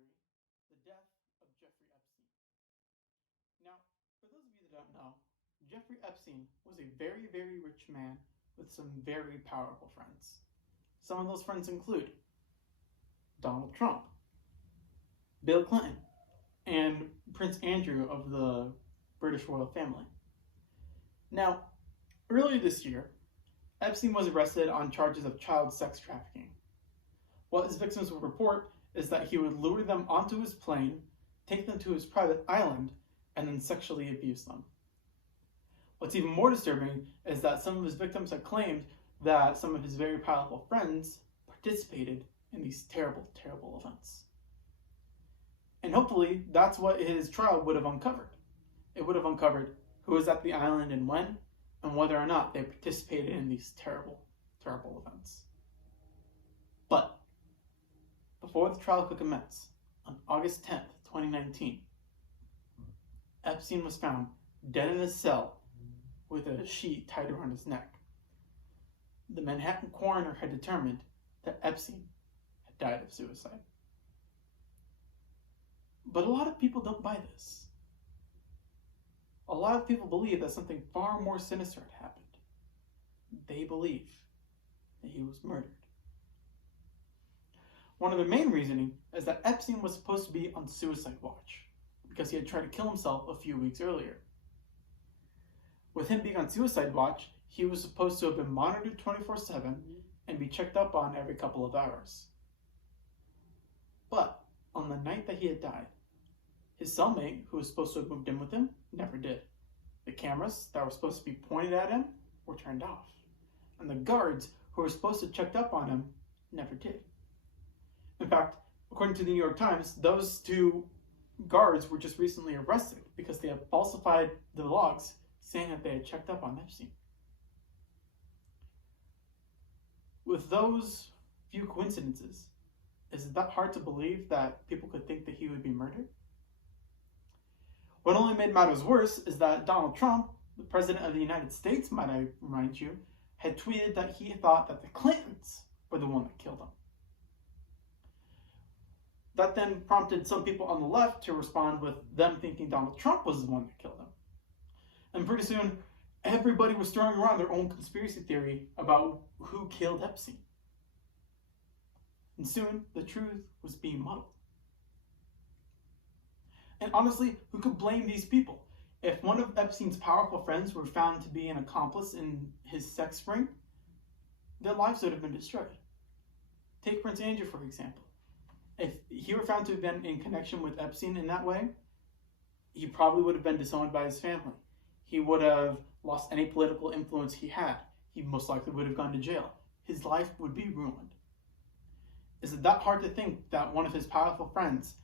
theory, the death of Jeffrey Epstein. Now, for those of you that don't know, Jeffrey Epstein was a very, very rich man with some very powerful friends. Some of those friends include Donald Trump, Bill Clinton, and Prince Andrew of the British royal family. Now, earlier this year, Epstein was arrested on charges of child sex trafficking. What his victims would report is that he would lure them onto his plane, take them to his private island, and then sexually abuse them. What's even more disturbing is that some of his victims had claimed that some of his very powerful friends participated in these terrible, terrible events. And hopefully that's what his trial would have uncovered. It would have uncovered who was at the island and when, and whether or not they participated in these terrible, terrible events. But before the trial could commence, on August 10th, 2019, Epstein was found dead in his cell with a sheet tied around his neck. The Manhattan coroner had determined that Epstein had died of suicide. But a lot of people don't buy this. A lot of people believe that something far more sinister had happened. They believe that he was murdered. One of the main reasoning is that Epstein was supposed to be on suicide watch because he had tried to kill himself a few weeks earlier. With him being on suicide watch, he was supposed to have been monitored 24/7 and be checked up on every couple of hours. But on the night that he had died, his cellmate, who was supposed to have moved in with him, never did. The cameras that were supposed to be pointed at him were turned off. And the guards who were supposed to check up on him never did. In fact, according to the New York Times, those two guards were just recently arrested because they had falsified the logs saying that they had checked up on Epstein. With those few coincidences, is it that hard to believe that people could think that he would be murdered? What only made matters worse is that Donald Trump, the President of the United States, might I remind you, had tweeted that he thought that the Clintons were the one that killed him. That then prompted some people on the left to respond with them thinking Donald Trump was the one that killed him. And pretty soon, everybody was throwing around their own conspiracy theory about who killed Epstein. And soon, the truth was being muddled. And honestly, who could blame these people? If one of Epstein's powerful friends were found to be an accomplice in his sex ring, their lives would have been destroyed. Take Prince Andrew, for example. If he were found to have been in connection with Epstein in that way, he probably would have been disowned by his family. He would have lost any political influence he had. He most likely would have gone to jail. His life would be ruined. Is it that hard to think that one of his powerful friends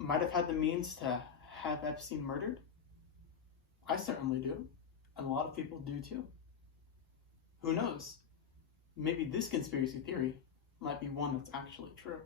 might have had the means to have Epstein murdered? I certainly do, and a lot of people do too. Who knows? Maybe this conspiracy theory might be one that's actually true.